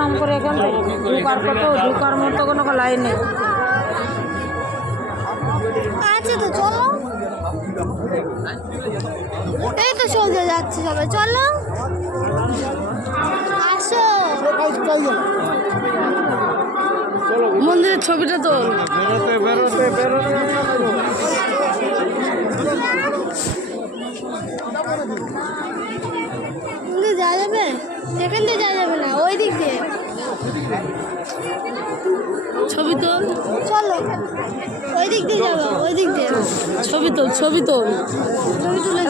নাম করে এখন ঢুকার মতো কোনো লাইন নেই। আছে তো, চলো। এই তো সোজা যাচ্ছে সবাই, চলো আসো। মন্দিরের ছবিটা তো যাওয়া যাবে, এখান থেকে যাওয়া যাবে না, ওই দিক দিয়ে ছবি তো, চলো ওই দিক দিয়ে যাবো, ওই দিক দিয়ে ছবি তো ছবি তুলে